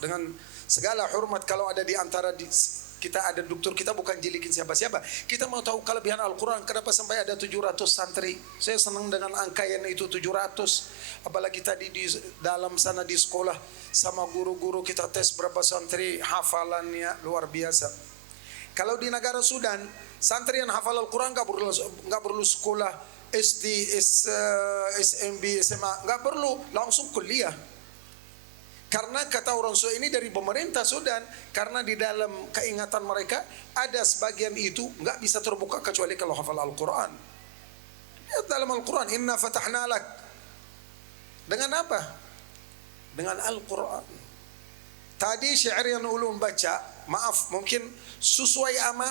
dengan segala hormat, kalau ada di antara kita ada dokter, kita bukan jilikin siapa-siapa. Kita mau tahu kelebihan Al-Quran. Kenapa sampai ada 700 santri? Saya senang dengan angka yang itu 700. Apalagi tadi di dalam sana di sekolah sama guru-guru kita tes berapa santri hafalannya, luar biasa. Kalau di negara Sudan, santri yang hafal Al-Quran nggak perlu sekolah SD, SMB, SMA, nggak perlu, langsung kuliah. Karena kata orang Sudan ini dari pemerintah Sudan, karena di dalam keingatan mereka ada sebagian itu nggak bisa terbuka kecuali kalau hafal Al-Quran. Lihat dalam Al-Quran, inna fatahna lak. Dengan apa? Dengan Al-Quran. Tadi syair yang ulun baca, maaf mungkin sesuai sama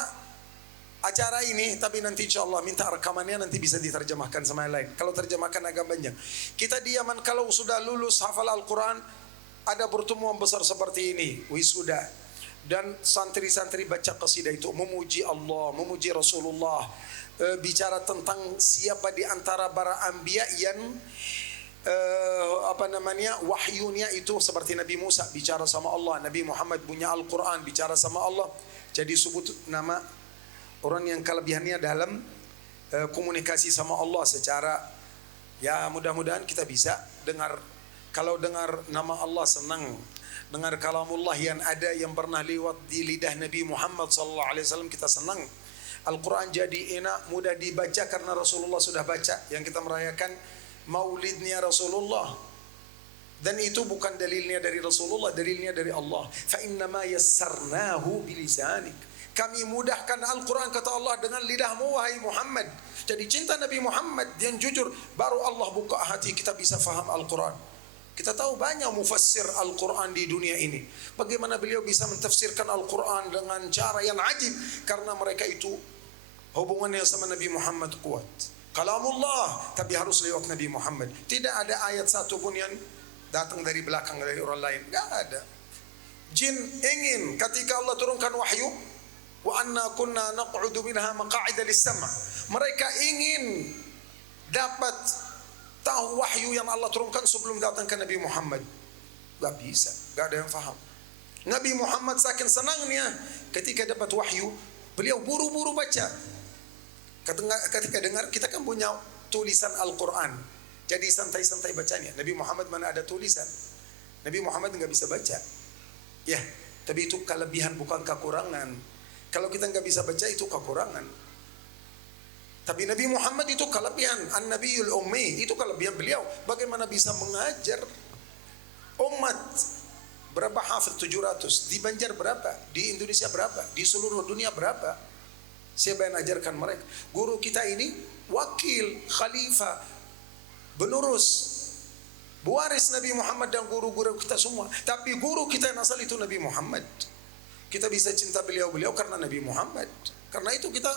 acara ini, tapi nanti insyaAllah minta rekamannya, nanti bisa diterjemahkan sama yang lain. Kalau terjemahkan agak panjang. Kita di Yaman kalau sudah lulus hafal Al-Quran, ada pertemuan besar seperti ini, wisuda, dan santri-santri baca qasidah itu, memuji Allah, memuji Rasulullah, bicara tentang siapa di antara para anbiya yang wahyunya itu seperti Nabi Musa bicara sama Allah, Nabi Muhammad punya Al-Quran bicara sama Allah. Jadi sebut nama orang yang kelebihannya dalam komunikasi sama Allah secara, ya mudah-mudahan kita bisa dengar. Kalau dengar nama Allah senang, dengar kalamullah yang ada yang pernah lewat di lidah Nabi Muhammad SAW kita senang. Al-Quran jadi enak, mudah dibaca karena Rasulullah sudah baca. Yang kita merayakan maulidnya Rasulullah, dan itu bukan dalilnya dari Rasulullah, dalilnya dari Allah. Fa innama yassarnahu bilisanik. Kami mudahkan Al-Quran kata Allah dengan lidahmu wahai Muhammad. Jadi cinta Nabi Muhammad yang jujur, baru Allah buka hati kita bisa faham Al-Quran. Kita tahu banyak mufassir Al-Quran di dunia ini. Bagaimana beliau bisa mentafsirkan Al-Quran dengan cara yang ajib, karena mereka itu hubungannya sama Nabi Muhammad kuat. Kalamullah, tapi harus lewat Nabi Muhammad. Tidak ada ayat satu pun yang datang dari belakang dari orang lain. Tidak ada. Jin ingin ketika Allah turunkan wahyu, wa anna kunna naq'udu minha maq'ida lis-sam'. Mereka ingin dapat tahu wahyu yang Allah turunkan sebelum datang ke Nabi Muhammad. Gak bisa, gak ada yang faham. Nabi Muhammad saking senangnya ketika dapat wahyu, beliau buru-buru baca. Ketika dengar, kita kan punya tulisan Al-Quran, jadi santai-santai bacanya. Nabi Muhammad mana ada tulisan? Nabi Muhammad gak bisa baca. Ya, tapi itu kelebihan bukan kekurangan. Kalau kita gak bisa baca itu kekurangan. Tapi Nabi Muhammad itu kelebihan, An-Nabiyul Ummi, itu kelebihan beliau. Bagaimana bisa mengajar umat? Berapa hafid? 700. Di Banjar berapa? Di Indonesia berapa? Di seluruh dunia berapa? Siapa yang ajarkan mereka? Guru kita ini wakil, khalifah, penerus, pewaris Nabi Muhammad dan guru-guru kita semua. Tapi guru kita yang asal itu Nabi Muhammad. Kita bisa cinta beliau-beliau karena Nabi Muhammad. Karena itu kita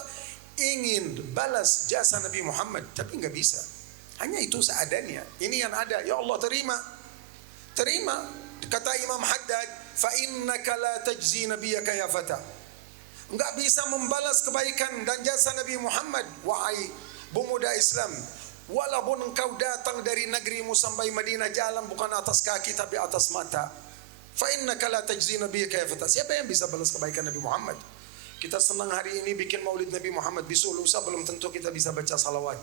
ingin balas jasa Nabi Muhammad, tapi nggak bisa. Hanya itu seadanya. Ini yang ada. Ya Allah, terima. Terima. Kata Imam Haddad, fa innaka la tajzi nabiyyaka ya fata. Enggak bisa membalas kebaikan dan jasa Nabi Muhammad, wahai pemuda Islam. Walaupun engkau datang dari negerimu sampai Madinah, jalan bukan atas kaki tapi atas mata. Fa innaka la tajzi nabiyyaka ya fata. Siapa yang bisa balas kebaikan Nabi Muhammad? Kita senang hari ini bikin maulid Nabi Muhammad, besok lusa belum tentu kita bisa baca salawat.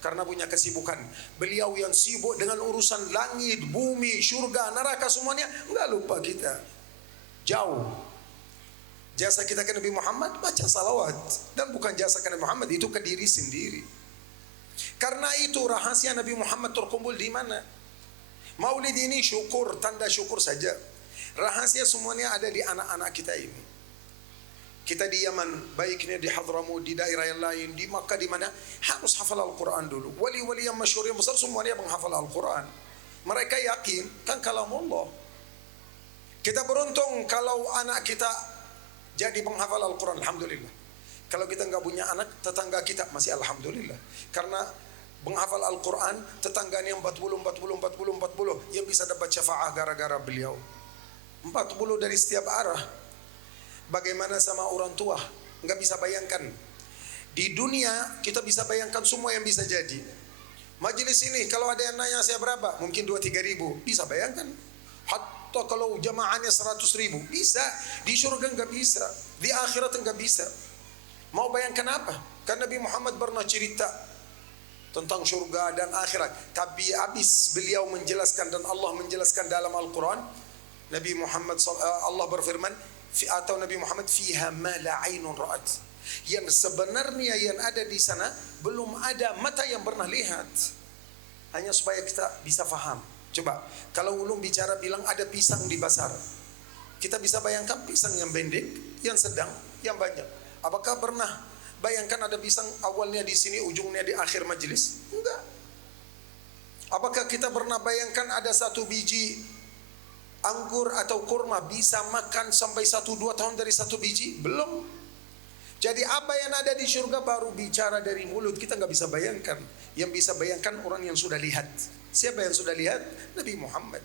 Karena punya kesibukan. Beliau yang sibuk dengan urusan langit, bumi, syurga, neraka semuanya, enggak lupa kita. Jauh. Jasa kita ke Nabi Muhammad, baca salawat. Dan bukan jasa ke Nabi Muhammad, itu ke diri sendiri. Karena itu rahasia Nabi Muhammad terkumpul di mana? Maulid ini syukur, tanda syukur saja. Rahasia semuanya ada di anak-anak kita ini. Kita di Yaman, baiknya di Hadramaut, di daerah yang lain, di Makkah, di mana harus hafal Al-Quran dulu. Wali-wali yang masyhur yang besar semuanya menghafal Al-Quran. Mereka yakin kan kalamullah. Kita beruntung kalau anak kita jadi penghafal Al-Quran, alhamdulillah. Kalau kita nggak punya anak, tetangga kita masih alhamdulillah. Karena menghafal Al-Quran, tetangganya 40 yang bisa dapat syafaah gara-gara beliau. 40 dari setiap arah. Bagaimana sama orang tua? Nggak bisa bayangkan. Di dunia kita bisa bayangkan semua yang bisa jadi. Majelis ini kalau ada yang nanya saya berapa, mungkin 2-3 ribu. Bisa bayangkan. Atau kalau jamaahnya 100.000, bisa. Di surga enggak bisa, di akhirat enggak bisa. Mau bayangkan apa? Kan Nabi Muhammad pernah cerita tentang surga dan akhirat, tapi habis beliau menjelaskan dan Allah menjelaskan dalam Al-Quran, Nabi Muhammad Allah berfirman, atau Nabi Muhammad, fiha ma la ainun ra'at, yang sebenarnya yang ada di sana belum ada mata yang pernah lihat. Hanya supaya kita bisa faham. Coba, kalau ulum bicara bilang ada pisang di pasar, kita bisa bayangkan pisang yang pendek, yang sedang, yang banyak. Apakah pernah bayangkan ada pisang awalnya di sini, ujungnya di akhir majelis? Enggak. Apakah kita pernah bayangkan ada satu biji anggur atau kurma bisa makan sampai 1-2 tahun dari satu biji? Belum. Jadi apa yang ada di surga baru bicara dari mulut, kita nggak bisa bayangkan. Yang bisa bayangkan orang yang sudah lihat. Siapa yang sudah lihat? Nabi Muhammad.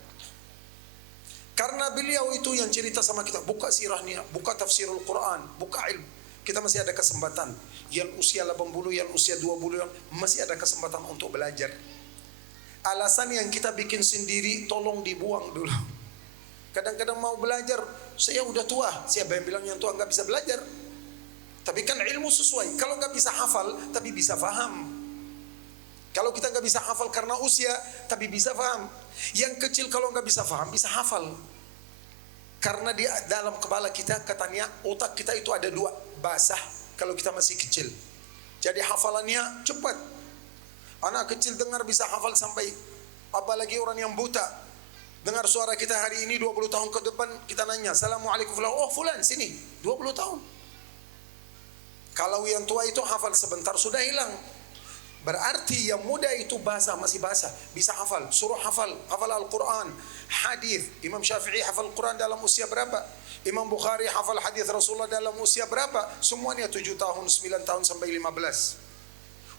Karena beliau itu yang cerita sama kita. Buka sirahnya, buka tafsirul Quran, buka ilmu. Kita masih ada kesempatan. Yang usia 80, yang usia 20, masih ada kesempatan untuk belajar. Alasan yang kita bikin sendiri, tolong dibuang dulu. Kadang-kadang mau belajar, saya udah tua. Siapa yang bilang yang tua nggak bisa belajar? Tapi kan ilmu sesuai. Kalau nggak bisa hafal, tapi bisa faham. Kalau kita nggak bisa hafal karena usia, tapi bisa faham. Yang kecil kalau nggak bisa faham, bisa hafal. Karena di dalam kepala kita, katanya otak kita itu ada 2, basah kalau kita masih kecil. Jadi hafalannya cepat. Anak kecil dengar bisa hafal sampai, apalagi orang yang buta. Dengar suara kita hari ini 20 tahun ke depan, kita nanya, Assalamualaikum fulan. Oh fulan, sini, 20 tahun. Kalau yang tua itu hafal sebentar sudah hilang. Berarti yang muda itu masih basah, bisa hafal, suruh hafal Al-Quran, hadis. Imam Syafi'i hafal Al-Quran dalam usia berapa? Imam Bukhari hafal hadis Rasulullah dalam usia berapa? Semuanya 7 tahun, 9 tahun sampai 15.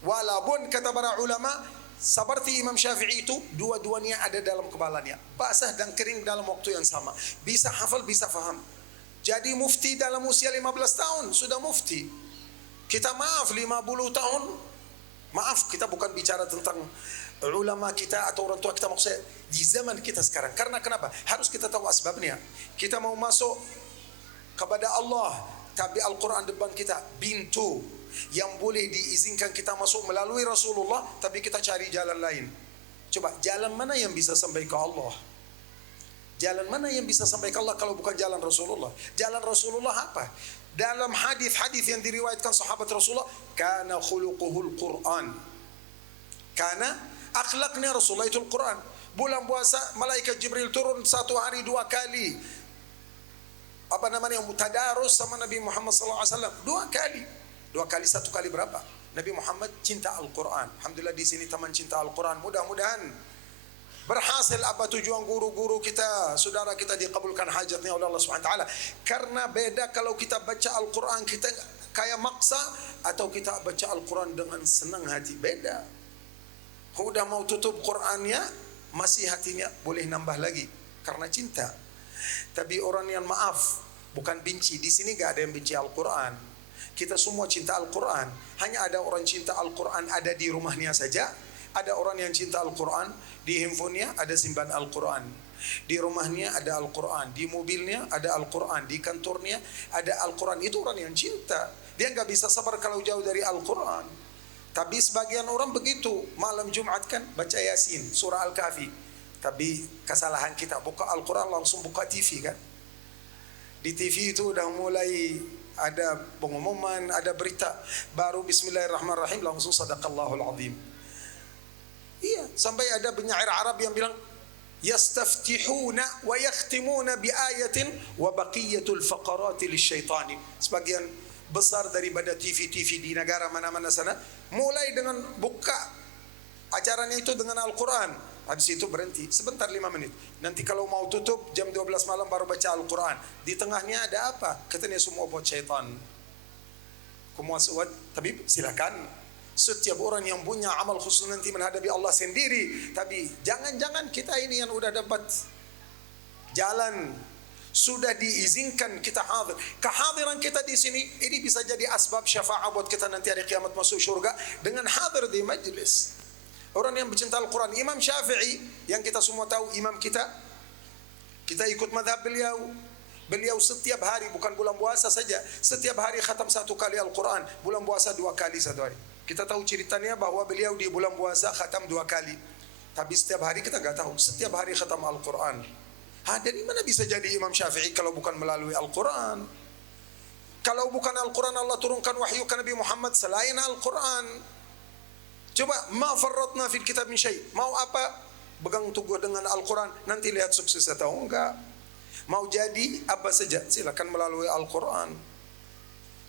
Walaupun kata para ulama, seperti Imam Syafi'i itu, dua-duanya ada dalam kepalanya, basah dan kering dalam waktu yang sama. Bisa hafal, bisa faham. Jadi mufti dalam usia 15 tahun sudah mufti. Kita maaf 50 tahun. Maaf, kita bukan bicara tentang ulama kita atau orang tua kita, maksudnya di zaman kita sekarang. Karena kenapa? Harus kita tahu asbabnya. Kita mau masuk kepada Allah, tapi Al-Quran depan kita, pintu yang boleh diizinkan kita masuk melalui Rasulullah, tapi kita cari jalan lain. Coba, jalan mana yang bisa sampai ke Allah? Jalan mana yang bisa sampai ke Allah kalau bukan jalan Rasulullah? Jalan Rasulullah apa? Dalam hadis-hadis yang diriwayatkan sahabat Rasulullah, kana khuluquhul Quran. Karena akhlaknya Rasulullah itu Al-Quran. Bulan puasa malaikat Jibril turun 1 hari 2 kali. Apa namanya, mutadarus sama Nabi Muhammad SAW 2 kali. 2 kali, 1 kali berapa? Nabi Muhammad cinta Al-Quran. Alhamdulillah di sini teman cinta Al-Quran. Mudah-mudahan berhasil apa tujuan guru-guru kita, saudara kita dikabulkan hajatnya oleh Allah Subhanahu wa taala. Karena beda kalau kita baca Al-Quran kita kayak maksa atau kita baca Al-Quran dengan senang hati, beda. Udah mau tutup Qurannya, masih hatinya boleh nambah lagi karena cinta. Tapi orang yang maaf, bukan benci. Di sini gak ada yang benci Al-Quran. Kita semua cinta Al-Quran. Hanya ada orang cinta Al-Quran ada di rumahnya saja. Ada orang yang cinta Al-Quran, di handphonenya ada simpan Al-Quran, di rumahnya ada Al-Quran, di mobilnya ada Al-Quran, di kantornya ada Al-Quran. Itu orang yang cinta. Dia nggak bisa sabar kalau jauh dari Al-Quran. Tapi sebagian orang begitu, malam Jumat kan baca Yasin, surah Al-Kahfi. Tapi kesalahan kita, buka Al-Quran langsung buka TV kan. Di TV itu udah mulai ada pengumuman, ada berita, baru Bismillahirrahmanirrahim langsung Sadaqallahul Azim. Iya, sampai ada penyair Arab yang bilang yastaftihuna wa yakhtimuna bi ayatin wa baqiyatul faqarati lisyaitani. Sebagian besar daripada TV-TV di negara mana-mana sana mulai dengan buka acaranya itu dengan Al-Quran. Habis itu berhenti sebentar 5 menit. Nanti kalau mau tutup jam 12 malam baru baca Al-Quran. Di tengahnya ada apa? Katanya semua buat syaitan. Kumuasuat, tapi silakan. Setiap orang yang punya amal khusus nanti menghadapi Allah sendiri. Tapi jangan-jangan kita ini yang udah dapat jalan, sudah diizinkan kita hadir. Kehadiran kita di sini ini bisa jadi asbab syafaat buat kita nanti hari kiamat masuk syurga dengan hadir di majlis. Orang yang bercinta Al-Quran, Imam Syafi'i yang kita semua tahu imam kita, Kita ikut madhab beliau. Beliau setiap hari, bukan bulan puasa saja, setiap hari khatam 1 kali Al-Quran, bulan puasa 2 kali satu hari. Kita tahu ceritanya bahwa beliau di bulan puasa khatam 2 kali. Tapi setiap hari kita nggak tahu, setiap hari khatam Al-Quran. Dari mana bisa jadi Imam Syafi'i kalau bukan melalui Al-Quran? Kalau bukan Al-Quran, Allah turunkan wahyu ke Nabi Muhammad selain Al-Quran. Coba, ma farratna fil kitab min syai'. Mau apa? Pegang teguh dengan Al-Quran, nanti lihat sukses atau enggak. Mau jadi apa saja, silakan melalui Al-Quran.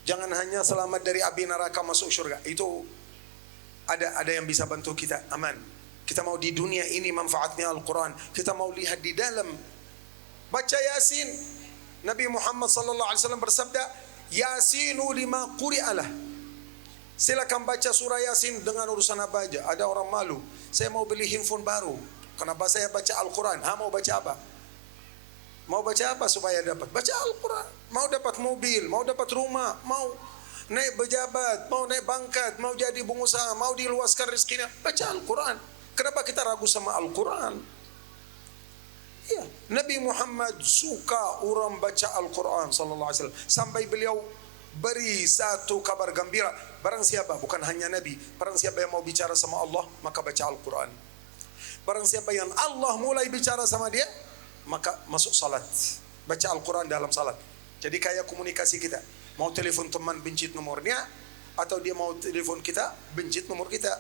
Jangan hanya selamat dari api neraka masuk surga. Itu ada yang bisa bantu kita, aman. Kita mau di dunia ini manfaatnya Al-Quran. Kita mau lihat di dalam. Baca Yasin. Nabi Muhammad sallallahu alaihi wasallam bersabda, Yasinu lima quri'alah. Silakan baca surah Yasin dengan urusan apa aja. Ada orang malu, saya mau beli handphone baru, kenapa saya baca Al-Quran? Mau baca apa? Mau baca apa supaya dapat? Baca Al-Quran. Mau dapat mobil, mau dapat rumah, mau naik pejabat, mau naik pangkat, mau jadi pengusaha, mau diluaskan rezekinya, baca Al-Quran. Kenapa kita ragu sama Al-Quran? Ya, Nabi Muhammad suka orang baca Al-Quran sallallahu alaihi wasallam, sampai beliau beri satu kabar gembira. Barang siapa, bukan hanya Nabi, barang siapa yang mau bicara sama Allah, maka baca Al-Quran. Barang siapa yang Allah mulai bicara sama dia, maka masuk salat, baca Al-Quran dalam salat. Jadi kayak komunikasi kita, mau telepon teman bencit nomornya, atau dia mau telepon kita bencit nomor kita.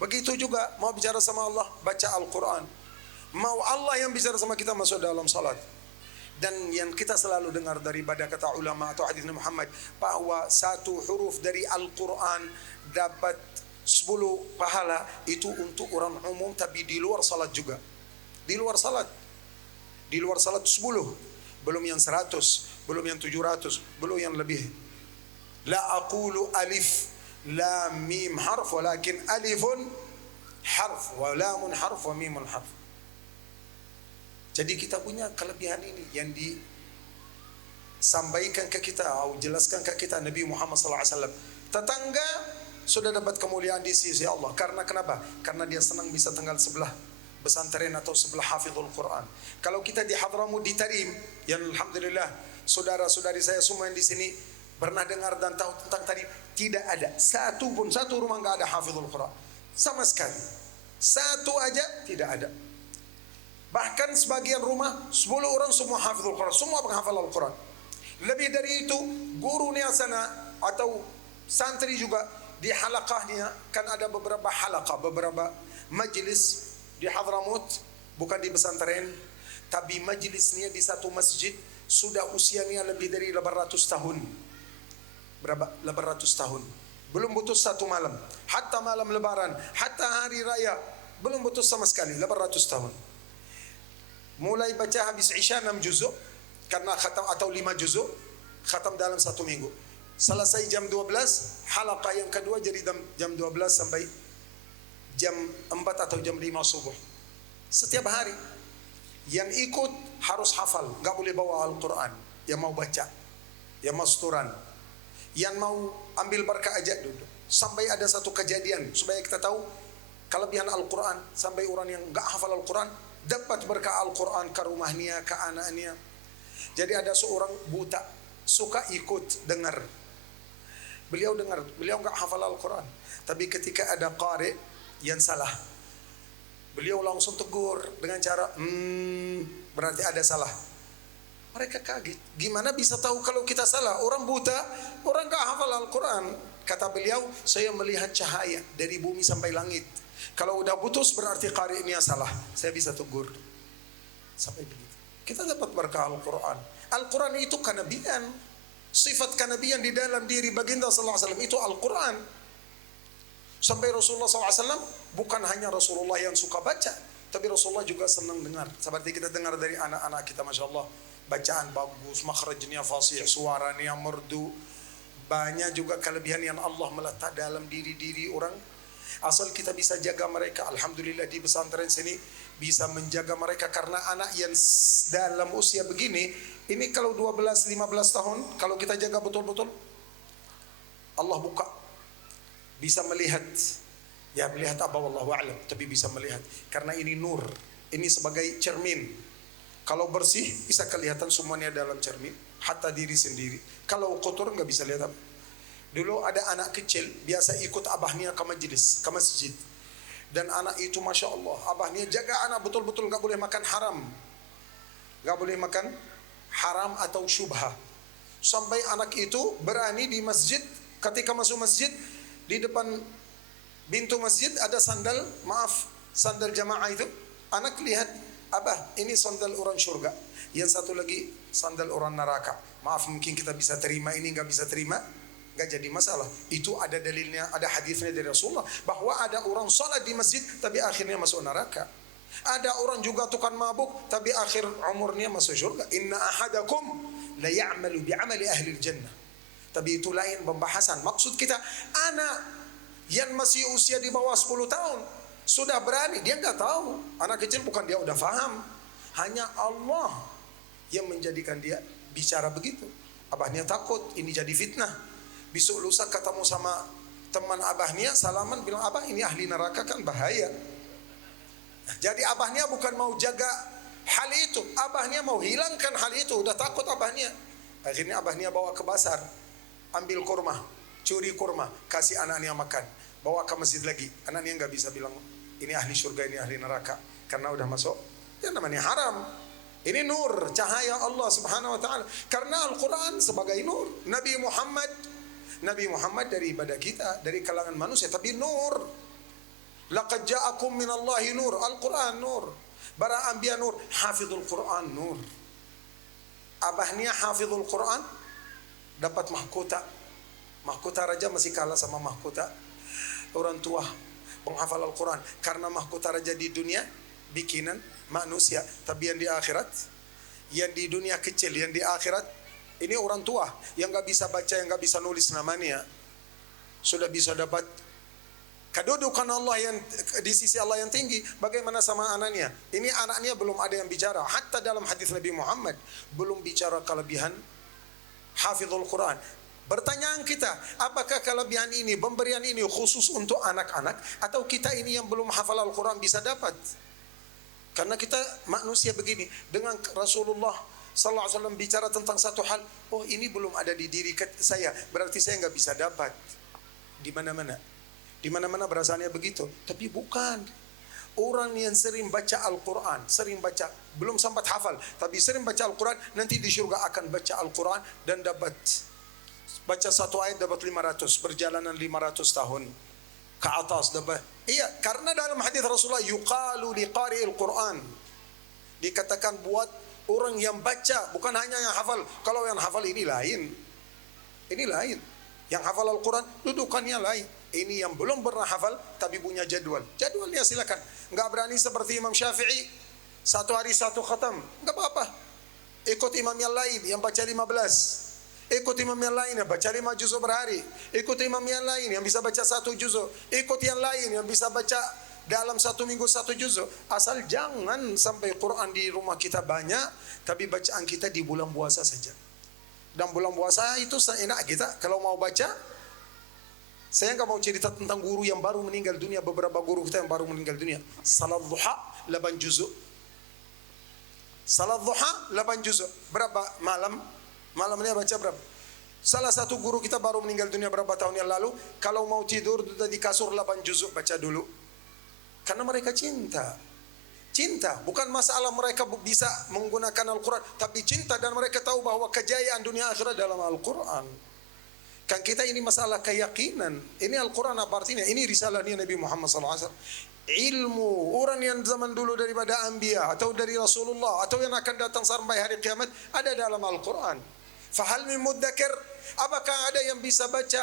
Begitu juga mau bicara sama Allah, baca Al-Quran. Mau Allah yang bicara sama kita, masuk dalam salat. Dan yang kita selalu dengar daripada kata ulama atau hadis Muhammad, bahwa satu huruf dari Al-Quran dapat 10 pahala. Itu untuk orang umum, tapi di luar salat juga. Di luar salat. Di luar salat 10, belum yang 100, belum yang 700, belum yang lebih. La aqulu alif lam mim harf, walakin alifun harf wa lamun harf wa mimun harf. Jadi kita punya kelebihan ini yang disampaikan ke kita atau jelaskan ke kita Nabi Muhammad SAW. Tetangga sudah dapat kemuliaan di sisi Allah. Karena kenapa? Karena dia senang bisa tinggal sebelah pesantren atau sebelah hafizul Quran. Kalau kita di Hadramut di Tarim, yang alhamdulillah saudara-saudari saya semua yang di sini pernah dengar dan tahu tentang Tarim, tidak ada satu rumah nggak ada hafizul Quran sama sekali. Satu aja tidak ada. Bahkan sebagian rumah 10 orang semua hafizul Quran, semua penghafal Al-Quran. Lebih dari itu, gurunya sana atau santri juga di halaqahnya, kan ada beberapa halaqah, beberapa majlis di Hadramut, bukan di pesantren, tapi majlisnya di satu masjid, sudah usianya lebih dari 800 tahun. Berapa? 800 tahun. Belum putus satu malam. Hatta malam lebaran, hatta hari raya, belum putus sama sekali, 800 tahun. Mulai baca habis Isya 6 juzuk, karena khatam atau 5 juzuk, khatam dalam 1 minggu. Selesai jam 12, halaqah yang kedua jadi jam 12 sampai jam 4 atau jam 5 subuh. Setiap hari. Yang ikut harus hafal, gak boleh bawa Al-Quran. Yang mau baca, yang mau seturan, yang mau ambil berkah aja duduk. Sampai ada satu kejadian, supaya kita tahu kelebihan Al-Quran. Sampai orang yang gak hafal Al-Quran dapat berkah Al-Quran ke rumahnya, ke anaknya. Jadi ada seorang buta, suka ikut dengar. Beliau dengar, beliau gak hafal Al-Quran. Tapi ketika ada qari yang salah, beliau langsung tegur dengan cara berarti ada salah. Mereka kaget, gimana bisa tahu kalau kita salah? Orang buta, orang gak hafal Al-Quran. Kata beliau, saya melihat cahaya dari bumi sampai langit. Kalau udah putus berarti qari'nya salah. Saya bisa tegur. Sampai begitu. Kita dapat berkah Al-Quran. Al-Quran itu kenabian. Sifat kenabian di dalam diri baginda sallallahu alaihi wasallam itu Al-Quran. Sampai Rasulullah SAW bukan hanya Rasulullah yang suka baca, tapi Rasulullah juga senang dengar. Seperti kita dengar dari anak-anak kita, Masya Allah, bacaan bagus, makhrajnya fasih, suaranya merdu. Banyak juga kelebihan yang Allah meletak dalam diri-diri orang. Asal kita bisa jaga mereka. Alhamdulillah di pesantren sini bisa menjaga mereka, karena anak yang dalam usia begini, ini kalau 12-15 tahun, kalau kita jaga betul-betul, Allah buka. Bisa melihat, ya melihat apa wallahu a'lam, tapi bisa melihat karena ini nur, ini sebagai cermin. Kalau bersih bisa kelihatan semuanya dalam cermin, hatta diri sendiri. Kalau kotor nggak bisa lihat apa. Dulu ada anak kecil biasa ikut abahnya ke majlis, ke masjid. Dan anak itu masya Allah, abahnya jaga anak betul-betul, nggak boleh makan haram, nggak boleh makan haram atau syubha. Sampai anak itu berani di masjid, ketika masuk masjid, di depan pintu masjid ada sandal, maaf, sandal jamaah itu. Anak lihat, abah ini sandal orang surga, yang satu lagi sandal orang neraka. Maaf, mungkin kita bisa terima, ini nggak bisa terima, nggak jadi masalah. Itu ada dalilnya, ada hadisnya dari Rasulullah bahwa ada orang salat di masjid tapi akhirnya masuk neraka. Ada orang juga tukang mabuk tapi akhir umurnya masuk surga. Inna ahadakum la ya'malu bi'amali ahli jannah. Tapi itu lain pembahasan. Maksud kita, anak yang masih usia di bawah 10 tahun sudah berani, dia nggak tahu. Anak kecil bukan dia udah faham, hanya Allah yang menjadikan dia bicara begitu. Abahnya takut ini jadi fitnah. Besok lusa ketemu sama teman abahnya, salaman, bilang, abah ini ahli neraka kan bahaya. Jadi abahnya bukan mau jaga hal itu, abahnya mau hilangkan hal itu, udah takut abahnya. Akhirnya abahnya bawa ke pasar, ambil kurma, curi kurma, kasih anaknya makan, bawa ke masjid lagi. Anaknya nggak bisa bilang ini ahli surga, ini ahli neraka, karena udah masuk, ya namanya haram. Ini nur, cahaya Allah subhanahu wa ta'ala. Karena Al-Quran sebagai nur. Nabi Muhammad daripada kita, dari kalangan manusia, tapi nur. Laqad ja'akum minallahi nur. Al-Quran nur. Bara anbiya nur. Hafidhul Quran nur. Abahnya hafidhul Quran, dapat mahkota. Mahkota raja masih kalah sama mahkota orang tua penghafal Al-Quran. Karena mahkota raja di dunia bikinan manusia, tapi yang di akhirat, yang di dunia kecil, yang di akhirat ini orang tua yang nggak bisa baca, yang nggak bisa nulis namanya, sudah bisa dapat kedudukan Allah yang di sisi Allah yang tinggi. Bagaimana sama anaknya? Ini anaknya belum ada yang bicara. Hatta dalam hadis Nabi Muhammad belum bicara kelebihan hafizul Quran. Pertanyaan kita, apakah kelebihan ini, pemberian ini khusus untuk anak-anak, atau kita ini yang belum hafal Al-Quran bisa dapat? Karena kita manusia begini. Dengan Rasulullah sallallahu alaihi wasallam bicara tentang satu hal, oh ini belum ada di diri saya, berarti saya nggak bisa dapat. Di mana-mana berasaannya begitu. Tapi bukan. Orang yang sering baca Al-Quran, sering baca, belum sempat hafal, tapi sering baca Al-Quran, nanti di surga akan baca Al-Quran dan dapat, baca satu ayat dapat 500, perjalanan 500 tahun ke atas dapat. Iya, karena dalam hadis Rasulullah, yuqalu liqari'il Quran, dikatakan buat orang yang baca, bukan hanya yang hafal. Kalau yang hafal ini lain, ini lain. Yang hafal Al-Quran dudukannya lain. Ini yang belum pernah hafal tapi punya jadwal. Jadwalnya silakan. Nggak berani seperti Imam Syafi'i, satu hari satu khatam, nggak apa-apa. Ikut imam yang lain yang baca 15. Ikut imam yang lain yang baca 5 juzuk per hari. Ikut imam yang lain yang bisa baca 1 juzuk. Ikut yang lain yang bisa baca dalam 1 minggu 1 juzuk. Asal jangan sampai Quran di rumah kita banyak, tapi bacaan kita di bulan puasa saja. Dan bulan puasa itu seenak kita. Kalau mau baca, saya nggak mau cerita tentang guru yang baru meninggal dunia. Beberapa guru kita yang baru meninggal dunia. Salat duha 8 juzuk. Salat duha 8 juzuk. Berapa malam? Malamnya baca berapa? Salah satu guru kita baru meninggal dunia berapa tahun yang lalu, kalau mau tidur di kasur 8 juzuk baca dulu. Karena mereka cinta. Cinta, bukan masalah mereka bisa menggunakan Al-Quran, tapi cinta, dan mereka tahu bahwa kejayaan dunia akhirat dalam Al-Quran. Kan kita ini masalah keyakinan. Ini Al-Quran apa artinya? Ini risalahnya Nabi Muhammad SAW. Ilmu orang yang zaman dulu daripada Anbiya atau dari Rasulullah atau yang akan datang sampai hari kiamat ada dalam Al-Quran. Fahal min mudzakir, apakah ada yang bisa baca,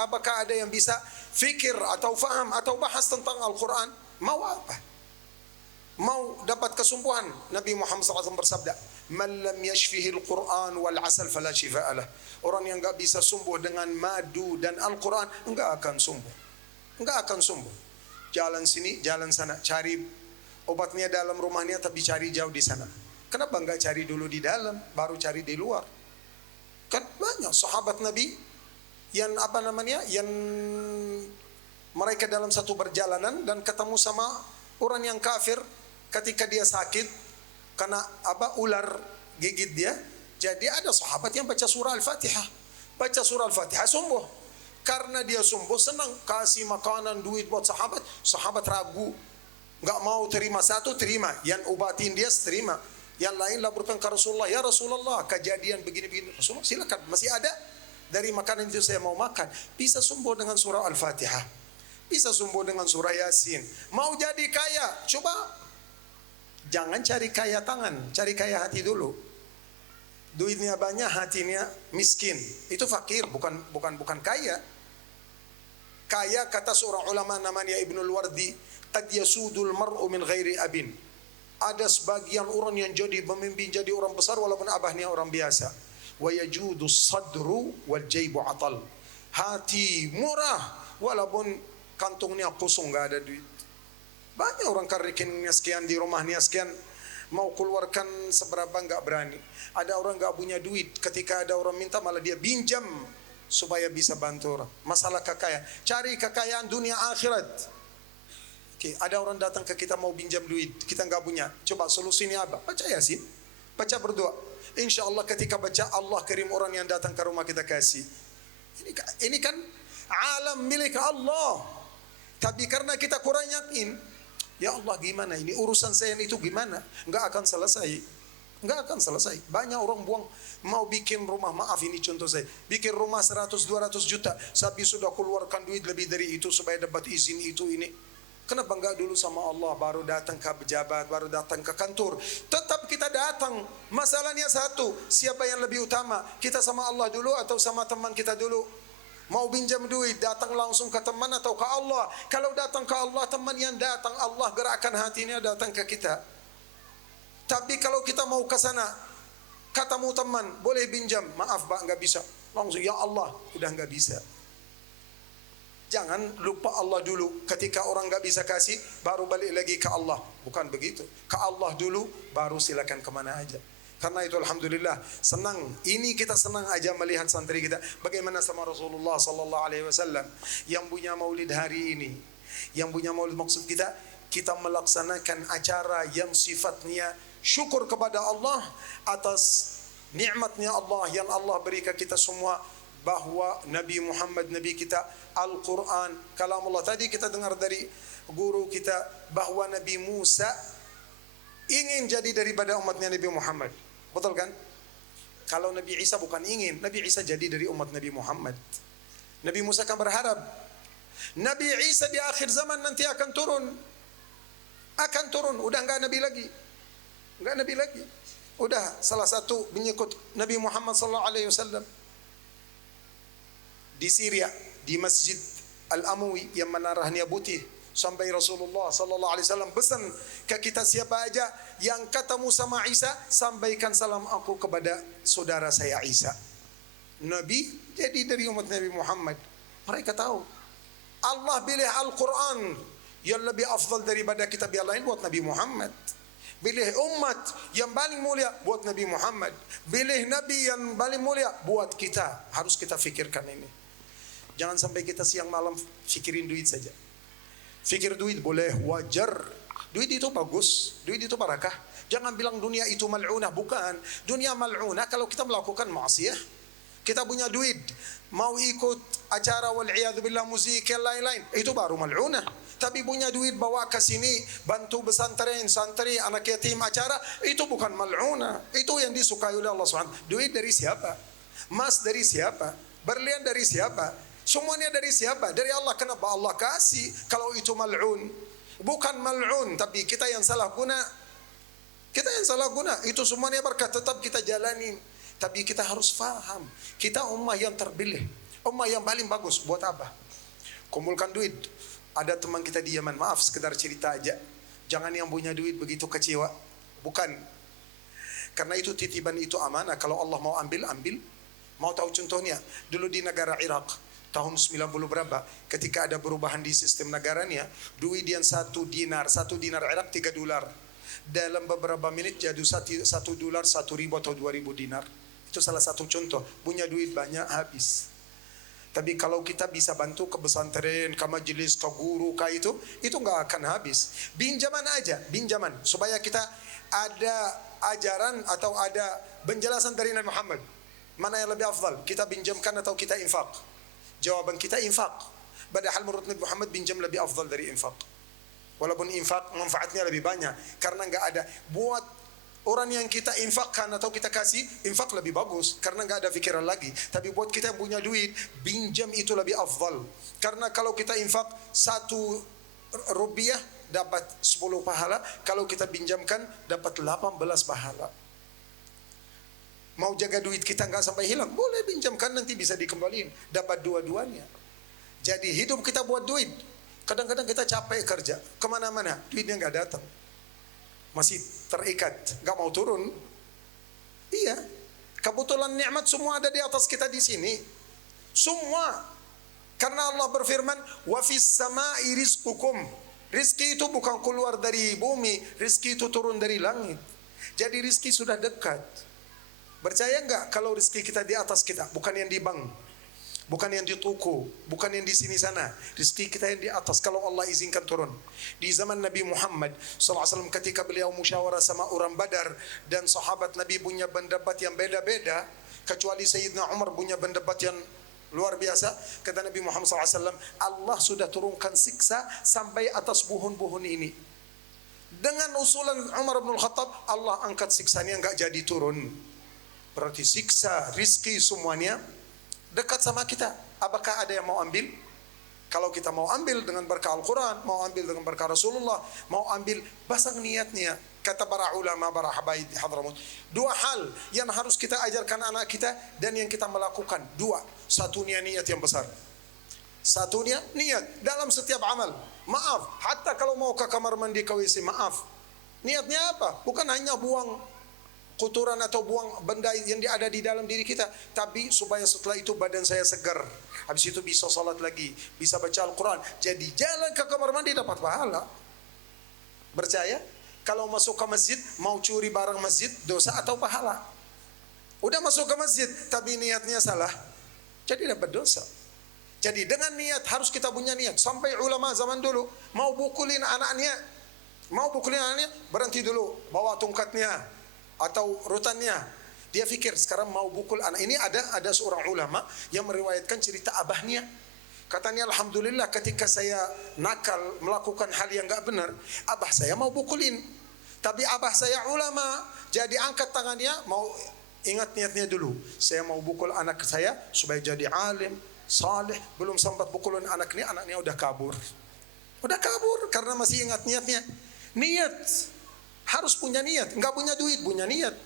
apakah ada yang bisa fikir atau faham atau bahas tentang Al-Quran? Mau apa? Mau dapat kesumpuhan? Nabi Muhammad SAW bersabda, man lam yashfihi al-Quran wal asal fala shifaa lah. Orang yang enggak bisa sembuh dengan madu dan Al-Quran enggak akan sembuh. Enggak akan sembuh. Jalan sini, jalan sana, cari obatnya dalam rumahnya tapi cari jauh di sana. Kenapa enggak cari dulu di dalam, baru cari di luar? Kan banyak sahabat Nabi yang yang mereka dalam satu perjalanan dan ketemu sama orang yang kafir ketika dia sakit, karena ular gigit dia. Jadi ada sahabat yang baca surah Al-Fatihah. Baca surah Al-Fatihah sembuh. Karena dia sembuh, senang, kasih makanan, duit buat sahabat. Sahabat ragu, nggak mau terima. Satu terima, yang obatin dia terima. Yang lain laporkan ke Rasulullah, ya Rasulullah, kejadian begini-begini. Rasulullah, silakan, masih ada dari makanan itu saya mau makan. Bisa sembuh dengan surah Al-Fatihah, bisa sembuh dengan surah Yasin. Mau jadi kaya, coba jangan cari kaya tangan, cari kaya hati dulu. Duitnya banyak, hatinya miskin, itu fakir, bukan kaya. Kaya kata seorang ulama namanya Ibnul Wardi, qad yasudul mar'u min ghairi abin. Ada sebagian orang yang jadi pemimpin, jadi orang besar walaupun abahnya orang biasa. Wa yajudu sadru wal jaybu atal. Hati murah walaupun kantongnya kosong, enggak ada duit. Banyak orang rekeningnya sekian, di rumahnya sekian, mau keluarkan seberapa enggak berani. Ada orang enggak punya duit, ketika ada orang minta malah dia pinjam supaya bisa bantu orang. Masalah kekayaan, cari kekayaan dunia akhirat. Oke, ada orang datang ke kita mau pinjam duit, kita nggak punya. Coba solusinya apa? Baca Yasin, baca berdoa. Insya Allah ketika baca, Allah kirim orang yang datang ke rumah kita kasih. Ini kan alam milik Allah. Tapi karena kita kurang yakin, ya Allah gimana ini urusan saya itu gimana? Nggak akan selesai, nggak akan selesai. Banyak orang buang, mau bikin rumah, maaf ini contoh saya, bikin rumah 100-200 juta, tapi sudah keluarkan duit lebih dari itu supaya dapat izin itu ini. Kenapa enggak dulu sama Allah, baru datang ke pejabat, baru datang ke kantor? Tetap kita datang. Masalahnya satu, siapa yang lebih utama? Kita sama Allah dulu atau sama teman kita dulu? Mau pinjam duit, datang langsung ke teman atau ke Allah? Kalau datang ke Allah, teman yang datang, Allah gerakkan hatinya datang ke kita. Tapi kalau kita mau ke sana, katamu teman, boleh pinjam? Maaf Pak, enggak bisa. Langsung, ya Allah, udah enggak bisa. Jangan lupa Allah dulu. Ketika orang nggak bisa kasih, baru balik lagi ke Allah. Bukan begitu. Ke Allah dulu, baru silakan kemana aja. Karena itu alhamdulillah senang. Ini kita senang aja melihat santri kita. Bagaimana sama Rasulullah Sallallahu Alaihi Wasallam yang punya maulid hari ini. Yang punya maulid maksud kita melaksanakan acara yang sifatnya syukur kepada Allah atas nikmatnya Allah yang Allah beri ke kita semua. Bahwa Nabi Muhammad, Nabi kita, Al-Quran, kalamullah. Tadi kita dengar dari guru kita bahwa Nabi Musa ingin jadi daripada umatnya Nabi Muhammad. Betul kan? Kalau Nabi Isa bukan ingin, Nabi Isa jadi dari umat Nabi Muhammad. Nabi Musa kan berharap Nabi Isa di akhir zaman nanti akan turun. Akan turun, udah enggak Nabi lagi. Enggak Nabi lagi. Udah salah satu pengikut Nabi Muhammad sallallahu alaihi wasallam. Di Syria, di Masjid Al-Amawi yang menarahnya putih, sampai Rasulullah sallallahu alaihi wasallam pesan ke kita, siapa aja yang ketemu sama Isa, sampaikan salam aku kepada saudara saya Isa. Nabi jadi dari umat Nabi Muhammad. Mereka tahu Allah pilih Al-Quran yang lebih afdal daripada kitab yang lain buat Nabi Muhammad. Pilih umat yang paling mulia buat Nabi Muhammad. Pilih Nabi yang paling mulia buat kita. Harus kita fikirkan ini. Jangan sampai kita siang malam fikirin duit saja. Fikir duit boleh, wajar. Duit itu bagus, duit itu barakah. Jangan bilang dunia itu mal'unah, bukan. Dunia mal'unah kalau kita melakukan maksiyah. Kita punya duit, mau ikut acara wal'iyadzubillah musik yang lain-lain, itu baru mal'unah. Tapi punya duit bawa ke sini, bantu pesantren, santri, anak yatim acara, itu bukan mal'unah. Itu yang disukai oleh Allah SWT. Duit dari siapa? Emas dari siapa? Berlian dari siapa? Semuanya dari siapa? Dari Allah. Kenapa Allah kasih? Kalau itu mal'un, bukan mal'un, tapi kita yang salah guna. Kita yang salah guna. Itu semuanya berkah, tetap kita jalani. Tapi kita harus faham, kita ummah yang terpilih, ummah yang paling bagus. Buat apa? Kumpulkan duit. Ada teman kita di Yaman, maaf sekedar cerita aja. Jangan yang punya duit begitu kecewa. Bukan. Karena itu titipan, itu amanah. Kalau Allah mau ambil, ambil. Mau tahu contohnya? Dulu di negara Irak, tahun 90 berapa, ketika ada perubahan di sistem negaranya, duit yang 1 dinar Irak 3 dolar. Dalam beberapa menit jadi 1 dolar 1.000 atau 2.000 dinar. Itu salah satu contoh. Punya duit banyak habis. Tapi kalau kita bisa bantu ke pesantren, ke majelis, ke guru, ke itu nggak akan habis. Pinjaman aja, pinjaman supaya kita ada ajaran atau ada penjelasan dari Nabi Muhammad. Mana yang lebih afdal? Kita pinjamkan atau kita infak? Jawaban kita infak. Padahal menurut Nabi Muhammad pinjam lebih afdal dari infak. Walaupun infak manfaatnya lebih banyak, karena nggak ada buat orang yang kita infakkan atau kita kasih, infak lebih bagus karena nggak ada pikiran lagi. Tapi buat kita yang punya duit, pinjam itu lebih afdal. Karena kalau kita infak 1 rupiah dapat 10 pahala, kalau kita pinjamkan dapat 18 pahala. Mau jaga duit kita nggak sampai hilang, boleh pinjamkan, nanti bisa dikembaliin, dapat dua-duanya. Jadi hidup kita buat duit. Kadang-kadang kita capek kerja, kemana-mana, duitnya nggak datang, masih terikat, nggak mau turun. Iya, kebetulan nikmat semua ada di atas kita di sini, semua. Karena Allah berfirman, wa fis sama'i rizqukum. Rizki itu bukan keluar dari bumi, rizki itu turun dari langit. Jadi rizki sudah dekat. Percaya nggak kalau rizki kita di atas kita, bukan yang di bank, bukan yang di toko, bukan yang di sini sana. Rizki kita yang di atas kalau Allah izinkan turun. Di zaman Nabi Muhammad SAW ketika beliau musyawarah sama orang Badar, dan sahabat Nabi punya pendapat yang beda-beda, kecuali Sayyidina Umar punya pendapat yang luar biasa. Kata Nabi Muhammad SAW, Allah sudah turunkan siksa sampai atas pohon-pohon ini. Dengan usulan Umar bin Khattab, Allah angkat siksanya, nggak jadi turun. Berarti siksa, rizki semuanya dekat sama kita. Apakah ada yang mau ambil? Kalau kita mau ambil dengan berkah Al-Quran, mau ambil dengan berkah Rasulullah, mau ambil, pasang niatnya. Kata para ulama, para habaib di Hadramut, 2 hal yang harus kita ajarkan anak kita dan yang kita melakukan. 2. Satunya niat yang besar. Satunya niat dalam setiap amal. Maaf, hatta kalau mau ke kamar mandi, ke WC, maaf. Niatnya apa? Bukan hanya buang kotoran atau buang benda yang ada di dalam diri kita, tapi supaya setelah itu badan saya segar, habis itu bisa salat lagi, bisa baca Al-Quran. Jadi jalan ke kamar mandi dapat pahala. Percaya? Kalau masuk ke masjid, mau curi barang masjid, dosa atau pahala? Udah masuk ke masjid tapi niatnya salah, jadi dapat dosa. Jadi dengan niat, harus kita punya niat. Sampai ulama zaman dulu mau pukulin anaknya, berhenti dulu, bawa tongkatnya atau rutannya. Dia fikir sekarang mau pukul anak ini. Ada seorang ulama yang meriwayatkan cerita abahnya. Katanya, alhamdulillah ketika saya nakal melakukan hal yang enggak benar, abah saya mau pukulin. Tapi abah saya ulama, jadi angkat tangannya, mau ingat niatnya dulu. Saya mau pukul anak saya supaya jadi alim, saleh. Belum sempat pukulin anaknya udah kabur. Udah kabur karena masih ingat niatnya. Niat. Harus punya niat, enggak punya duit, punya niat.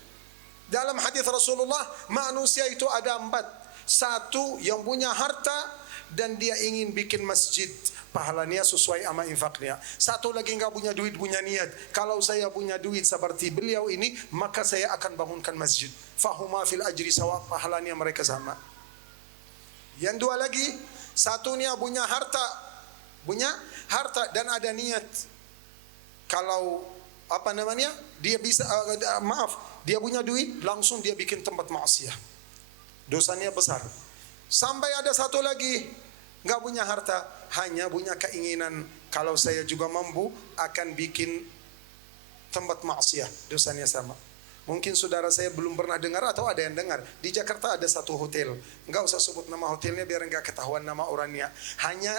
Dalam hadis Rasulullah, manusia itu ada 4. 1 yang punya harta dan dia ingin bikin masjid, pahalanya sesuai sama infaknya. 1 lagi enggak punya duit, punya niat. Kalau saya punya duit seperti beliau ini, maka saya akan bangunkan masjid. Fahuma fil ajri sawa, pahalanya mereka sama. Yang 2 lagi, satunya punya harta dan ada niat. Kalau dia bisa dia punya duit, langsung dia bikin tempat maksiat, dosanya besar. Sampai ada 1 lagi nggak punya harta, hanya punya keinginan, kalau saya juga mampu akan bikin tempat maksiat, dosanya sama. Mungkin saudara saya belum pernah dengar atau ada yang dengar, di Jakarta ada 1 hotel, nggak usah sebut nama hotelnya biar nggak ketahuan nama orangnya. Hanya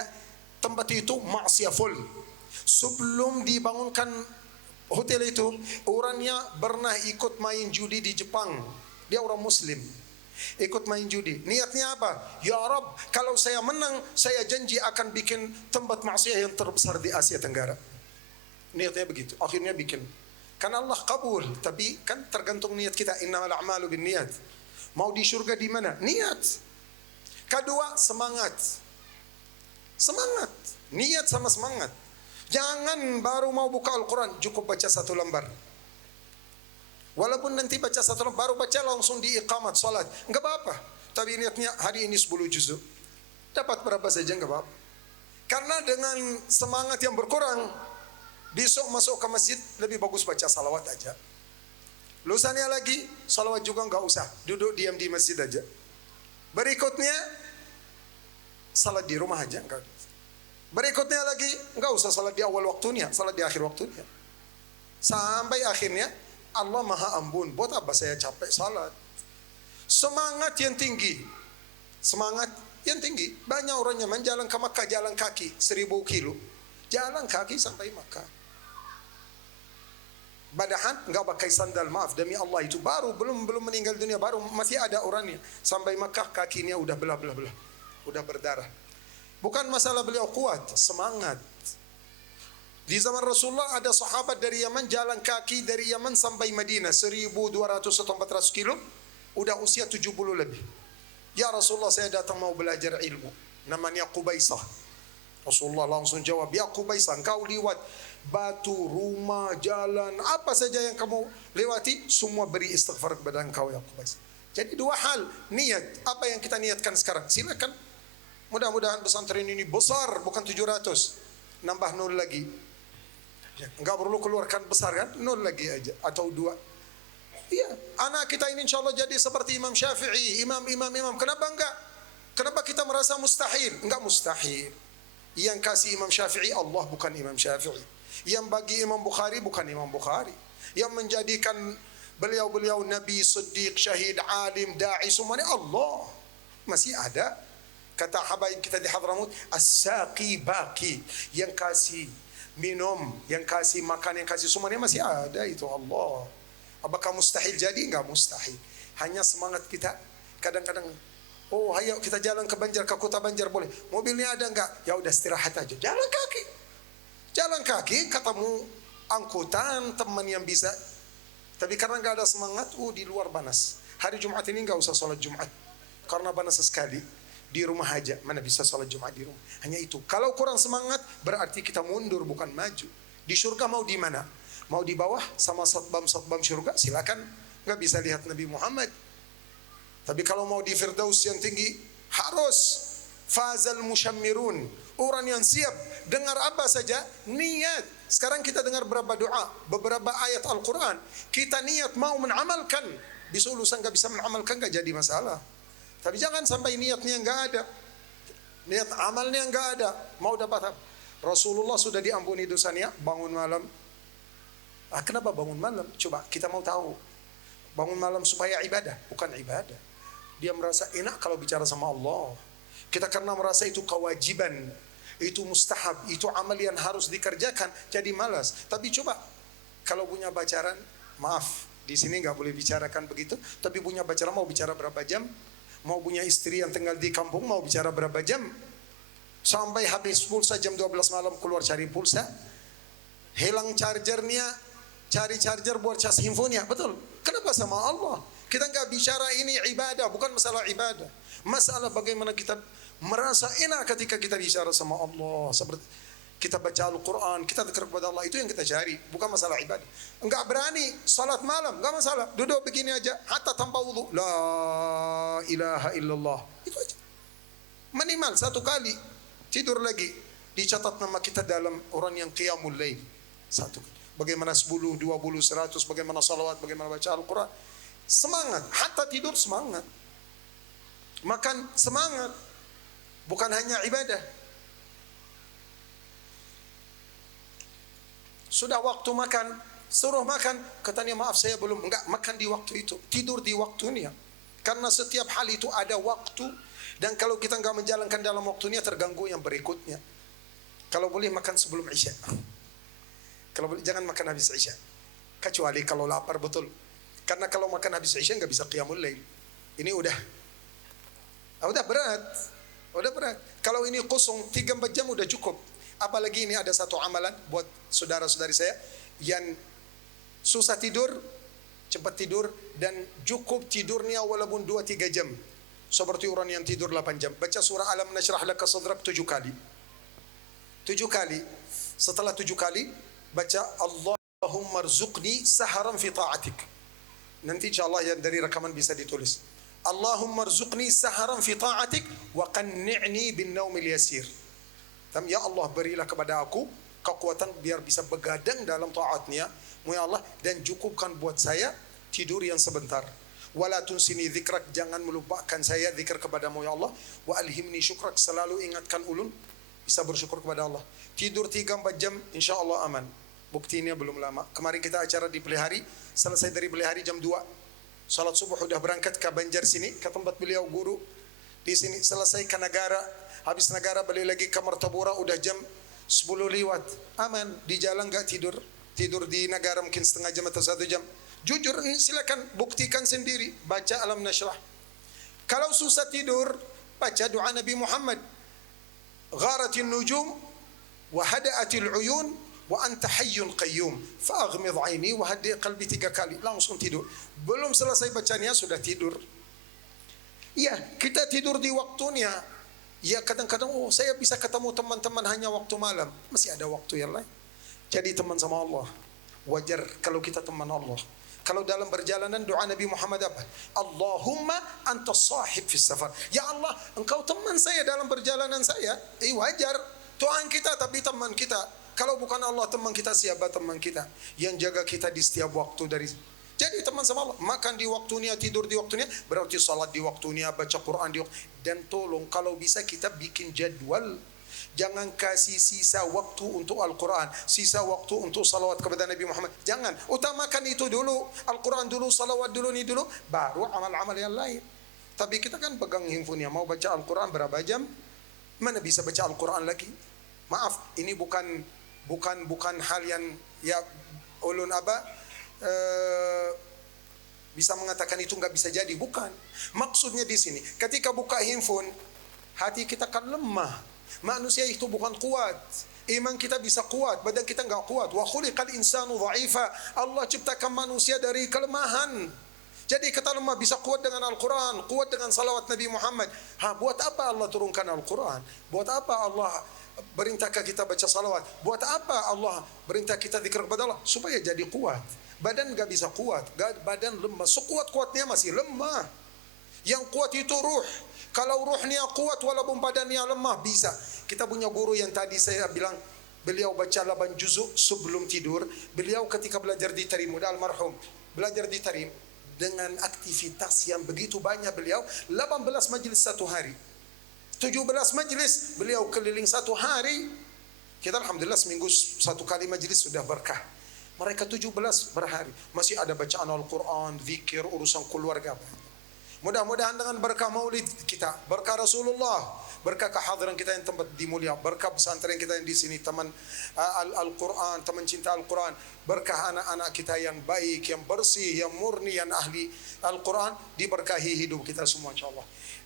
tempat itu maksiat full. Sebelum dibangunkan hotel itu, orangnya pernah ikut main judi di Jepang. Dia orang Muslim, ikut main judi. Niatnya apa? Ya Rabb, kalau saya menang, saya janji akan bikin tempat maksiat yang terbesar di Asia Tenggara. Niatnya begitu. Akhirnya bikin. Karena Allah kabul, tapi kan tergantung niat kita. Innamal a'malu binniyat. Mau di surga di mana? Niat. Kedua, semangat. Semangat. Niat sama semangat. Jangan baru mau buka Al-Quran, cukup baca 1 lembar. Walaupun nanti baca 1 lembar, baru baca langsung di iqamat salat, enggak apa-apa. Tapi niatnya hari ini 10 juzuk, dapat berapa saja enggak apa-apa. Karena dengan semangat yang berkurang, besok masuk ke masjid lebih bagus baca salawat aja. Lusanya lagi, salawat juga enggak usah, duduk diam di masjid aja. Berikutnya, salat di rumah aja enggak. Berikutnya lagi, enggak usah salat di awal waktunya, salat di akhir waktunya. Sampai akhirnya Allah Maha Ampun. Buat apa saya capek salat? Semangat yang tinggi. Semangat yang tinggi. Banyak orang yang jalan ke Makkah jalan kaki 1000 kilo. Jalan kaki sampai Makkah. Badahan enggak pakai sandal, maaf demi Allah, itu baru belum meninggal dunia, baru masih ada orangnya sampai Makkah kakinya udah belah, udah berdarah. Bukan masalah beliau kuat, semangat. Di zaman Rasulullah ada sahabat dari Yaman jalan kaki dari Yaman sampai Madinah 1200 atau 400 kilo, udah usia 70 lebih. Ya Rasulullah, saya datang mau belajar ilmu. Namanya Qubaisah. Rasulullah langsung jawab, ya Qubaisah, engkau liwat batu, rumah, jalan, apa saja yang kamu lewati, semua beri istighfar kepada engkau ya Qubaisah. Jadi dua hal, niat. Apa yang kita niatkan sekarang? Silakan. Mudah-mudahan pesantren ini besar, bukan 700. Nambah 0 lagi. Enggak perlu keluarkan besar kan? 0 lagi aja atau 2. Iya, anak kita ini insya Allah jadi seperti Imam Syafi'i, imam. Kenapa enggak? Kenapa kita merasa mustahil? Enggak mustahil. Yang kasih Imam Syafi'i Allah, bukan Imam Syafi'i. Yang bagi Imam Bukhari bukan Imam Bukhari. Yang menjadikan beliau-beliau Nabi, Siddiq, Syahid, Alim, Da'i, semuanya Allah. Masih ada. Kata habaib kita di Hadramut, as-saqi baqi. Yang kasih minum, yang kasih makan, yang kasih semuanya masih ada, itu Allah. Apakah mustahil jadi? Enggak mustahil. Hanya semangat kita. Kadang-kadang, oh ayo kita jalan ke Banjar, ke kota Banjar boleh. Mobilnya ada enggak? Ya udah istirahat aja. Jalan kaki. Jalan kaki, ketemu angkutan, teman yang bisa. Tapi karena enggak ada semangat, di luar panas. Hari Jumat ini enggak usah sholat Jumat. Karena panas sekali. Di rumah aja. Mana bisa sholat Jumat di rumah? Hanya itu. Kalau kurang semangat, berarti kita mundur, bukan maju. Di surga mau di mana? Mau di bawah sama satbam surga? Silakan. Enggak bisa lihat Nabi Muhammad. Tapi kalau mau di Firdaus yang tinggi, harus fazal musyammirun. Orang yang siap dengar apa saja, niat. Sekarang kita dengar berapa doa, beberapa ayat Al-Quran. Kita niat mau mengamalkan. Bisa lulusan enggak bisa mengamalkan, enggak jadi masalah. Tapi jangan sampai niatnya enggak ada. Niat amalnya enggak ada. Mau dapat apa? Rasulullah sudah diampuni dosanya, bangun malam. Kenapa bangun malam? Coba kita mau tahu. Bangun malam supaya ibadah, bukan ibadah. Dia merasa enak kalau bicara sama Allah. Kita karena merasa itu kewajiban, itu mustahab, itu amal yang harus dikerjakan, jadi malas. Tapi coba kalau punya pacaran, maaf, di sini nggak boleh bicarakan begitu. Tapi punya pacaran mau bicara berapa jam? Mau punya istri yang tinggal di kampung mau bicara berapa jam? Sampai habis pulsa jam 12 malam keluar cari pulsa, hilang chargernya, cari charger buat cas handphonenya. Betul? Kenapa sama Allah? Kita nggak bicara ini ibadah, bukan masalah ibadah. Masalah bagaimana kita merasa enak ketika kita bicara sama Allah. Seperti kita baca Al-Quran, kita dekat kepada Allah, itu yang kita cari, bukan masalah ibadah. Enggak berani salat malam, enggak masalah, duduk begini aja, hatta tanpa wudu, la ilaha illallah, itu aja. Minimal 1 kali, tidur lagi, dicatat nama kita dalam orang yang qiyamul lail. 1 kali. Bagaimana 10, 20, 100, bagaimana salawat, bagaimana baca Al-Quran. Semangat, hatta tidur semangat. Makan semangat, bukan hanya ibadah. Sudah waktu makan, suruh makan, katanya maaf saya belum, enggak, makan di waktu itu, tidur di waktunya. Karena setiap hal itu ada waktu, dan kalau kita enggak menjalankan dalam waktunya, terganggu yang berikutnya. Kalau boleh makan sebelum Isya. Kalau boleh jangan makan habis Isya. Kecuali kalau lapar betul. Karena kalau makan habis Isya enggak bisa qiyamul lail. Ini udah berat. Udah berat. Kalau ini kosong 3-4 jam udah cukup. Apalagi ini ada satu amalan buat saudara-saudari saya yang susah tidur, cepat tidur, dan cukup tidurnya walaupun 2-3 jam. Seperti orang yang tidur 8 jam. Baca surah Alam Nashrah Laka Sadrak 7 kali. 7 kali. Setelah 7 kali, baca Allahumma rzuqni saharan fi ta'atik. Nanti insyaAllah yang dari rekaman bisa ditulis. Allahumma rzuqni saharan fi ta'atik wa qanni'ni bin naumil yasir. Ya Allah, berilah kepada aku kekuatan biar bisa begadang dalam taatnya, ya Allah, dan cukupkan buat saya tidur yang sebentar. Wala tunsini dzikrak, jangan melupakan saya zikir kepadamu ya Allah. Wa alhimni syukrak, selalu ingatkan ulun bisa bersyukur kepada Allah. Tidur 3-4 jam insyaallah aman. buktinya belum lama. Kemarin kita acara di Belihari, selesai dari Belihari jam 2. Salat subuh udah berangkat ke Banjar sini, ke tempat beliau guru di sini. Selesai ke Negara, habis Negara balik lagi ke Martapura udah jam 10 lewat. Aman, di jalan gak tidur. Tidur di Negara mungkin setengah jam atau 1 jam. Jujur, ini silakan buktikan sendiri. Baca Alam Nashrah. Kalau susah tidur, baca doa Nabi Muhammad. Gharatin nujum wa hada'atil uyun wa anta hayyun qayyum fa aghmid 'aini wa hadi' qalbi 3 kali, langsung tidur. Belum selesai bacanya sudah tidur. Iya, kita tidur di waktunya. Ya kadang-kadang saya bisa ketemu teman-teman hanya waktu malam. Masih ada waktu yang lain. Jadi teman sama Allah. Wajar kalau kita teman Allah. Kalau dalam perjalanan doa Nabi Muhammad apa? Allahumma anta sahib fis safar. Ya Allah, engkau teman saya dalam perjalanan saya. Wajar. Tuhan kita tapi teman kita. Kalau bukan Allah teman kita, siapa teman kita? Yang jaga kita di setiap waktu dari. Jadi teman sama Allah. Makan di waktunya, tidur di waktunya. Berarti salat di waktunya, baca Quran di waktunya. Dan tolong kalau bisa kita bikin jadwal. Jangan kasih sisa waktu untuk Al-Quran, sisa waktu untuk salawat kepada Nabi Muhammad. Jangan, utamakan itu dulu. Al-Quran dulu, salawat dulu, ini dulu, baru amal-amal yang lain. Tapi kita kan pegang handphonenya, mau baca Al-Quran berapa jam? Mana bisa baca Al-Quran lagi? Maaf, ini bukan hal yang ya ulun bisa mengatakan itu nggak bisa jadi. Bukan. Maksudnya di sini, ketika buka handphone, hati kita kan lemah. Manusia itu bukan kuat. Iman kita bisa kuat, badan kita enggak kuat. Wa khuliqal insanu dha'ifa. Allah ciptakan manusia dari kelemahan. Jadi kita lemah, bisa kuat dengan Al-Quran, kuat dengan salawat Nabi Muhammad. Buat apa Allah turunkan Al-Quran? Buat apa Allah perintahkan kita baca salawat? Buat apa Allah perintah kita zikir kepada Allah? Supaya jadi kuat. Badan enggak bisa kuat, badan lemah. Sekuat-kuatnya masih lemah. Yang kuat itu ruh. Kalau ruhnya kuat walaupun badannya lemah bisa. Kita punya guru yang tadi saya bilang, beliau baca 8 juzuk sebelum tidur. Beliau ketika belajar di Tarim, udah almarhum, belajar di Tarim dengan aktivitas yang begitu banyak. Beliau 18 majlis satu hari, 17 majlis beliau keliling satu hari. Kita alhamdulillah seminggu satu kali majlis sudah berkah. Mereka 17 berhari masih ada bacaan Al-Quran, zikir, urusan keluarga. Mudah-mudahan dengan berkah maulid kita, berkah Rasulullah, berkah kehadiran kita yang tempat dimulia, berkah pesantren kita yang di sini, teman Al-Quran, teman cinta Al-Quran, berkah anak-anak kita yang baik, yang bersih, yang murni, yang ahli Al-Quran, diberkahi hidup kita semua insyaAllah.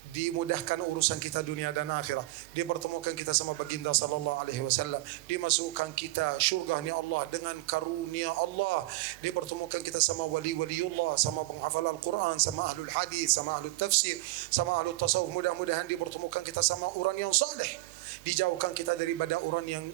Dimudahkan urusan kita dunia dan akhirat, dipertemukan kita sama baginda sallallahu alaihi wasallam, dimasukkan kita syurga-Nya Allah dengan karunia Allah, dipertemukan kita sama wali-waliullah, sama penghafal Al-Quran, sama ahlul hadis, sama ahlul tafsir, sama ahlul tasawuf. Mudah-mudahan dipertemukan kita sama orang yang saleh, dijauhkan kita daripada orang yang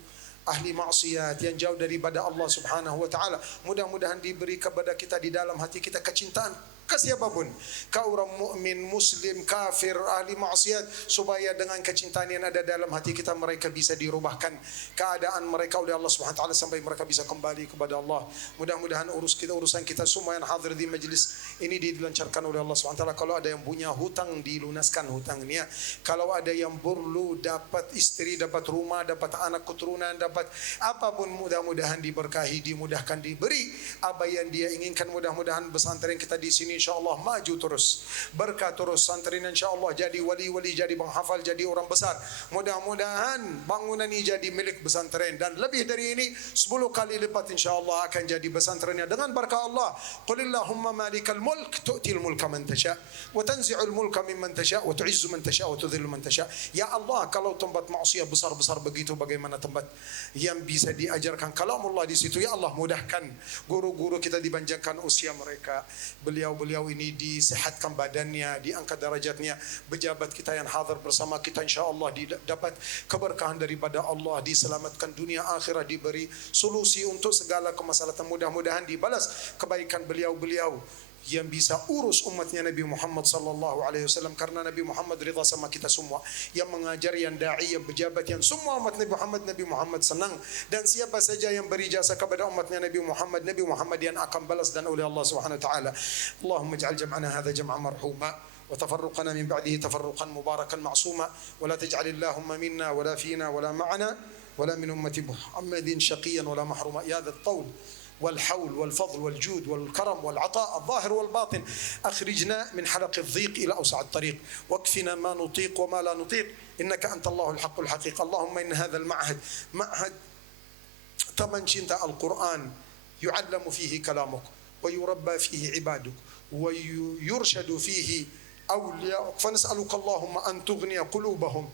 ahli maksiat, yang jauh daripada Allah subhanahu wa ta'ala. Mudah-mudahan diberi kepada kita di dalam hati kita kecintaan ke siapapun, ke orang mukmin, muslim, kafir, ahli maksiat, supaya dengan kecintaan yang ada dalam hati kita mereka bisa dirubahkan keadaan mereka oleh Allah Subhanahu wa taala sampai mereka bisa kembali kepada Allah. Mudah-mudahan urusan kita semua yang hadir di majlis ini dilancarkan oleh Allah Subhanahu wa taala. Kalau ada yang punya hutang dilunaskan hutangnya. Kalau ada yang perlu dapat istri, dapat rumah, dapat anak keturunan, dapat apapun, mudah-mudahan diberkahi, dimudahkan, diberi apa yang dia inginkan. Mudah-mudahan pesantren kita di sini insyaallah maju terus, berkah terus, santri insyaallah jadi wali-wali, jadi penghafal, jadi orang besar. Mudah-mudahan bangunan ini jadi milik pesantren dan lebih dari ini 10 kali lipat insyaallah akan jadi pesantrennya dengan berkah Allah. Qulillahumma malikal mulk tu'til mulka man tasha wa tanzi'ul mulka mimman tasha wa tu'izzu man tasha wa tudhillu man tasha. Ya Allah, kalau tempat maksiat besar-besar begitu, bagaimana tempat yang bisa diajarkan kalamullah di situ? Ya Allah, mudahkan guru-guru kita, dipanjangkan usia mereka, beliau ini disehatkan badannya, diangkat derajatnya, pejabat kita yang hadir bersama kita insyaallah dapat keberkahan daripada Allah, diselamatkan dunia akhirat, diberi solusi untuk segala kemaslahatan. Mudah-mudahan dibalas kebaikan beliau-beliau yang bisa urus umatnya Nabi Muhammad sallallahu alaihi wasallam, karena Nabi Muhammad ridha sama kita semua, yang mengajar, yang dai, yang pejabat, yang semua umat Nabi Muhammad senang. Dan siapa saja yang beri jasa kepada umatnya Nabi Muhammad yang akan balas dan oleh Allah Subhanahu wa taala. Allahumma ij'al jam'ana hadha jam'an marhuma وتفرقنا من بعده تفرقا مباركا معصوما ولا تجعل اللهم منا ولا فينا ولا معنا ولا من أمة محمد شقيا ولا محروما. يا ذا الطول والحول والفضل والجود والكرم والعطاء الظاهر والباطن، أخرجنا من حلق الضيق إلى أوسع الطريق، واكفنا ما نطيق وما لا نطيق، إنك أنت الله الحق الحقيقة. اللهم إن هذا المعهد معهد تمن شنت القرآن يعلم فيه كلامك ويربى فيه عبادك ويرشد فيه أولياءك، فنسألك اللهم أن تغني قلوبهم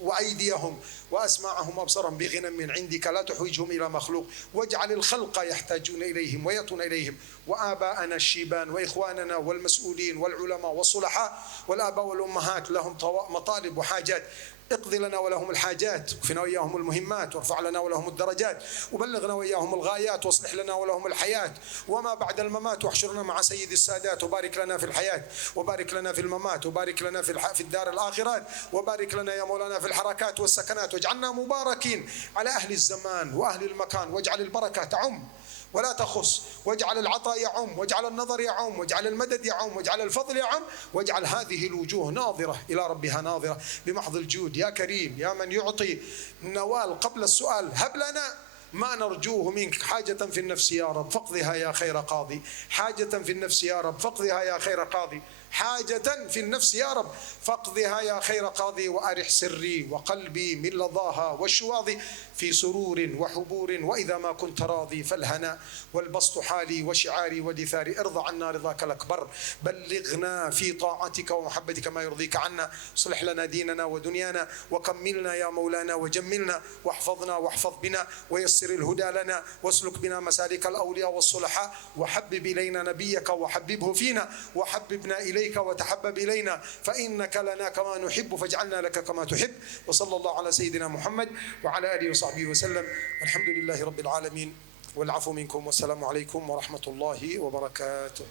وأيديهم وأسماعهم وأبصارهم بغنى من عندك لا تحوجهم إلى مخلوق، واجعل الخلق يحتاجون إليهم ويأتون إليهم، وآباءنا الشيبان وإخواننا والمسؤولين والعلماء والصلحاء والآباء والأمهات لهم مطالب وحاجات، اقضي لنا ولهم الحاجات، واكفنا وإياهم المهمات، وارفع لنا ولهم الدرجات، وبلغنا وإياهم الغايات، واصلح لنا ولهم الحياة وما بعد الممات، واحشرنا مع سيد السادات، وبارك لنا في الحياة وبارك لنا في الممات، وبارك لنا في الدار الآخرات، وبارك لنا يا مولانا في الحركات والسكنات، واجعلنا مباركين على أهل الزمان وأهل المكان، واجعل البركة تعم ولا تخص، واجعل العطاء يعم، واجعل النظر يعم، واجعل المدد يعم، واجعل الفضل يعم، واجعل هذه الوجوه ناظرة إلى ربها ناظرة بمحض الجود. يا كريم يا من يعطي النوال قبل السؤال، هب لنا ما نرجوه منك، حاجة في النفس يا رب فاقضها يا خير قاضي، حاجة في النفس يا رب فاقضها يا خير قاضي، حاجة في النفس يا رب فاقضها يا خير قاضي، وأرح سري وقلبي من لظاها والشواظ في سرور وحبور، وإذا ما كنت راضي فالهنا والبسط حالي وشعاري ودثاري، ارضى عنا رضاك الأكبر، بلغنا في طاعتك ومحبتك ما يرضيك عنا، اصلح لنا ديننا ودنيانا، وكملنا يا مولانا وجملنا، واحفظنا واحفظ بنا، ويسر الهدى لنا، واسلك بنا مسالك الأولياء والصلحاء، وحبب إلينا نبيك وحببه فينا، وحببنا إليك وتحبب إلينا، فإنك لنا كما نحب فاجعلنا لك كما تحب. وصلى الله على سيدنا محمد وعلى آله وصحبه وسلم، والحمد لله رب العالمين، والعفو منكم، والسلام عليكم ورحمة الله وبركاته.